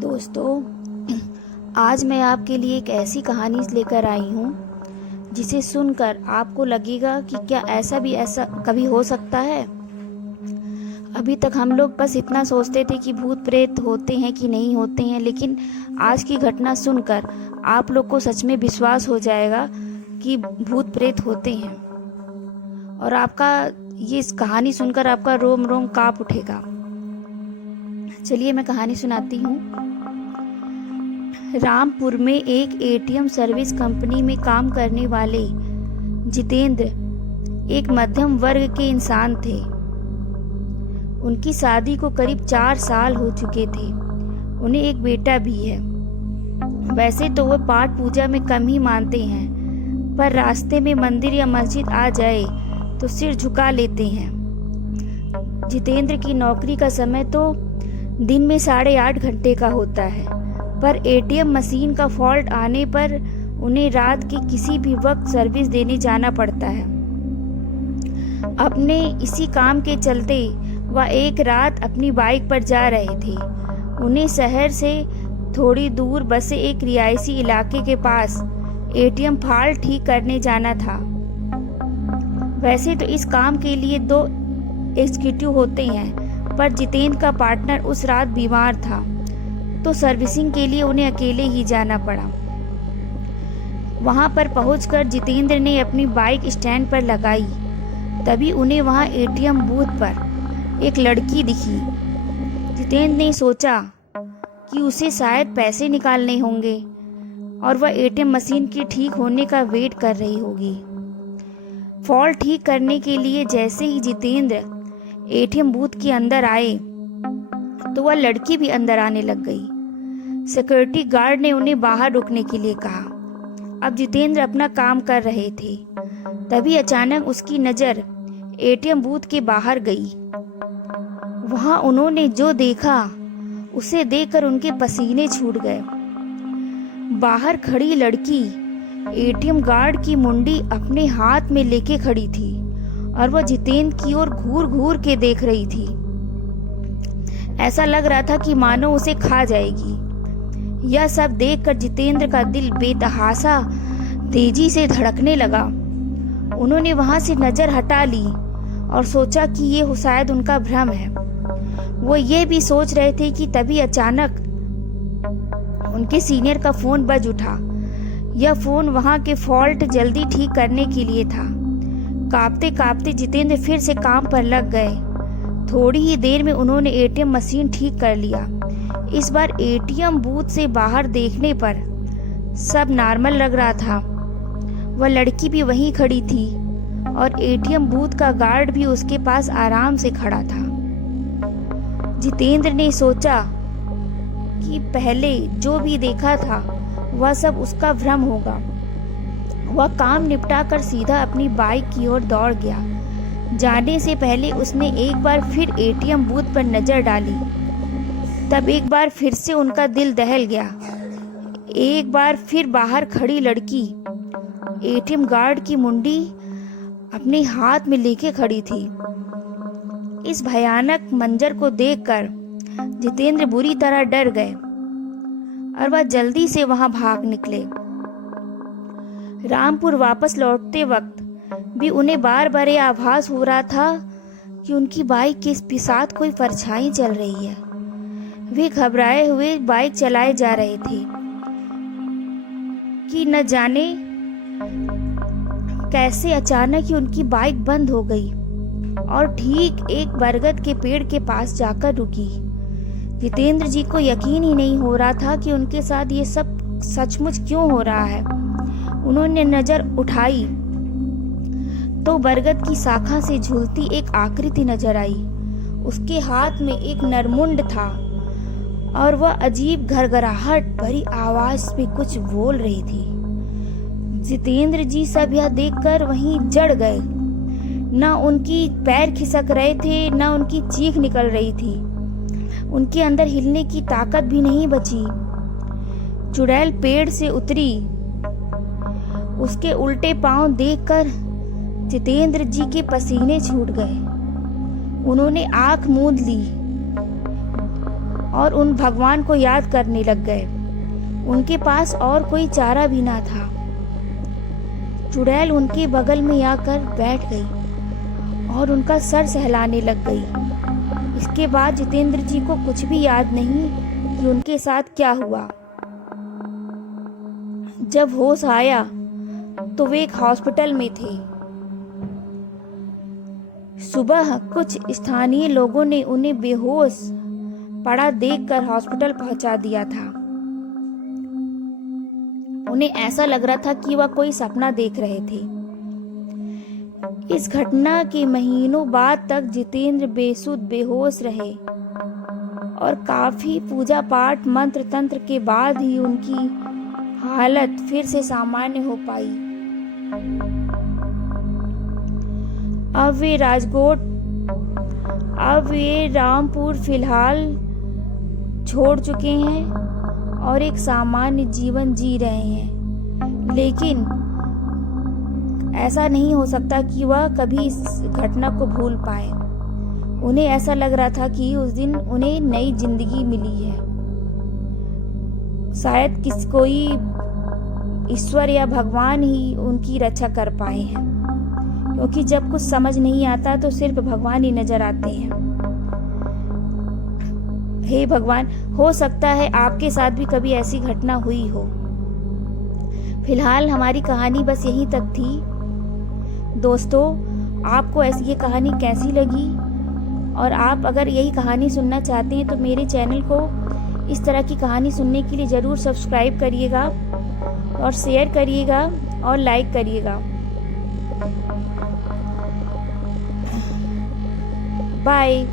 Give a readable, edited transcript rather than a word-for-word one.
दोस्तों, आज मैं आपके लिए एक ऐसी कहानी लेकर आई हूँ जिसे सुनकर आपको लगेगा कि क्या ऐसा कभी हो सकता है। अभी तक हम लोग बस इतना सोचते थे कि भूत प्रेत होते हैं कि नहीं होते हैं, लेकिन आज की घटना सुनकर आप लोग को सच में विश्वास हो जाएगा कि भूत प्रेत होते हैं और आपका ये कहानी सुनकर आपका रोम रोम कांप उठेगा। चलिए मैं कहानी सुनाती हूँ। रामपुर में एक एटीएम सर्विस कंपनी में काम करने वाले जितेंद्र एक मध्यम वर्ग के इंसान थे। उनकी शादी को करीब 4 साल हो चुके थे। उन्हें एक बेटा भी है। वैसे तो वो पाठ पूजा में कम ही मानते हैं, पर रास्ते में मंदिर या मस्जिद आ जाए तो सिर झुका लेते हैं। जितेंद्र की नौकरी का समय तो दिन में 8.5 घंटे का होता है, पर एटीएम मशीन का फॉल्ट आने पर उन्हें रात के किसी भी वक्त सर्विस देने जाना पड़ता है। अपने इसी काम के चलते वह एक रात अपनी बाइक पर जा रहे थे। उन्हें शहर से थोड़ी दूर बसे एक रिहायशी इलाके के पास एटीएम फॉल्ट ठीक करने जाना था। वैसे तो इस काम के लिए 2 एग्जीक्यूटिव होते हैं, पर जितेंद्र का पार्टनर उस रात बीमार था, तो सर्विसिंग के लिए उन्हें अकेले ही जाना पड़ा। वहां पर पहुंचकर जितेंद्र ने अपनी बाइक स्टैंड पर लगाई। तभी उन्हें वहां एटीएम बूथ पर एक लड़की दिखी। जितेंद्र ने सोचा कि उसे शायद पैसे निकालने होंगे और वह एटीएम मशीन की ठीक होने का वेट कर रही होगी। फॉल्ट ठीक करने के लिए जैसे ही जितेंद्र एटीएम बूथ के अंदर आए तो वह लड़की भी अंदर आने लग गई। सिक्योरिटी गार्ड ने उन्हें बाहर रुकने के लिए कहा। अब जितेंद्र अपना काम कर रहे थे। तभी अचानक उसकी नजर एटीएम बूथ के बाहर गई। वहां उन्होंने जो देखा उसे देखकर उनके पसीने छूट गए। बाहर खड़ी लड़की एटीएम गार्ड की मुंडी अपने हाथ में लेके खड़ी थी और वह जितेंद्र की ओर घूर घूर के देख रही थी। ऐसा लग रहा था कि मानो उसे खा जाएगी। यह सब देखकर जितेंद्र का दिल बेतहाशा तेजी से धड़कने लगा। उन्होंने वहां से नजर हटा ली और सोचा कि ये शायद उनका भ्रम है। वो ये भी सोच रहे थे कि तभी अचानक उनके सीनियर का फोन बज उठा। यह फोन वहां के फॉल्ट जल्दी ठीक करने के लिए था। कांपते कांपते जितेंद्र फिर से काम पर लग गए। थोड़ी ही देर में उन्होंने एटीएम मशीन ठीक कर लिया। इस बार एटीएम बूथ से बाहर देखने पर सब नॉर्मल लग रहा था। वह लड़की भी वहीं खड़ी थी और एटीएम बूथ का गार्ड भी उसके पास आराम से खड़ा था। जितेंद्र ने सोचा कि पहले जो भी देखा था वह सब उसका भ्रम होगा। वह काम निपटा कर सीधा अपनी बाइक की ओर दौड़ गया। जाने से पहले उसने एक बार फिर एटीएम बूथ पर नजर डाली। तब एक बार फिर से उनका दिल दहल गया। एक बार फिर बाहर खड़ी लड़की एटीएम गार्ड की मुंडी अपने हाथ में लेके खड़ी थी। इस भयानक मंजर को देखकर जितेंद्र बुरी तरह डर गए और वह जल्दी से वहां भाग निकले। रामपुर वापस लौटते वक्त भी उन्हें बार बार यह आभास हो रहा था कि उनकी बाइक के साथ कोई परछाई चल रही है। वे घबराए हुए बाइक चलाए जा रहे थे कि न जाने कैसे अचानक ही उनकी बाइक बंद हो गई और ठीक एक बरगद के पेड़ के पास जाकर रुकी। जितेंद्र जी को यकीन ही नहीं हो रहा था कि उनके साथ ये सब सचमुच क्यों हो रहा है। उन्होंने नजर उठाई तो बरगद की शाखा से झूलती एक आकृति नजर आई। उसके हाथ में एक नरमुंड था और वह अजीब घरघराहट भरी आवाज में कुछ बोल रही थी। जितेंद्र जी सब यह देखकर वहीं जड़ गए। न उनकी पैर खिसक रहे थे, न उनकी चीख निकल रही थी। उनके अंदर हिलने की ताकत भी नहीं बची। चुड़ैल पेड़ से उतरी। उसके उल्टे पांव देखकर जितेंद्र जी के पसीने छूट गए। उन्होंने आंख मूंद ली। और उन भगवान को याद करने लग गए। उनके पास और कोई चारा भी ना था। चुड़ैल उनके बगल में आकर बैठ गई और उनका सर सहलाने लग गई। इसके बाद जितेंद्र जी को कुछ भी याद नहीं कि उनके साथ क्या हुआ। जब होश आया तो वे एक हॉस्पिटल में थे। सुबह कुछ स्थानीय लोगों ने उन्हें बेहोश पड़ा देखकर हॉस्पिटल पहुंचा दिया था। उन्हें ऐसा लग रहा था कि वह कोई सपना देख रहे थे। इस घटना के महीनों बाद तक जितेंद्र बेसुध बेहोश रहे और काफी पूजा पाठ मंत्र तंत्र के बाद ही उनकी हालत फिर से सामान्य हो पाई। अब वे रामपुर फिलहाल छोड़ चुके हैं और एक सामान्य जीवन जी रहे हैं। लेकिन ऐसा नहीं हो सकता कि वह कभी इस घटना को भूल पाए। उन्हें ऐसा लग रहा था कि उस दिन उन्हें नई जिंदगी मिली है। शायद कोई ईश्वर या भगवान ही उनकी रक्षा कर पाए हैं, क्योंकि जब कुछ समझ नहीं आता तो सिर्फ भगवान ही नजर आते हैं। हे भगवान, हो सकता है आपके साथ भी कभी ऐसी घटना हुई हो। फिलहाल हमारी कहानी बस यहीं तक थी। दोस्तों, आपको ऐसी ये कहानी कैसी लगी? और आप अगर यही कहानी सुनना चाहते हैं तो मेरे चैनल को इस तरह की कहानी सुनने के लिए ज़रूर सब्सक्राइब करिएगा और शेयर करिएगा और लाइक करिएगा। बाय।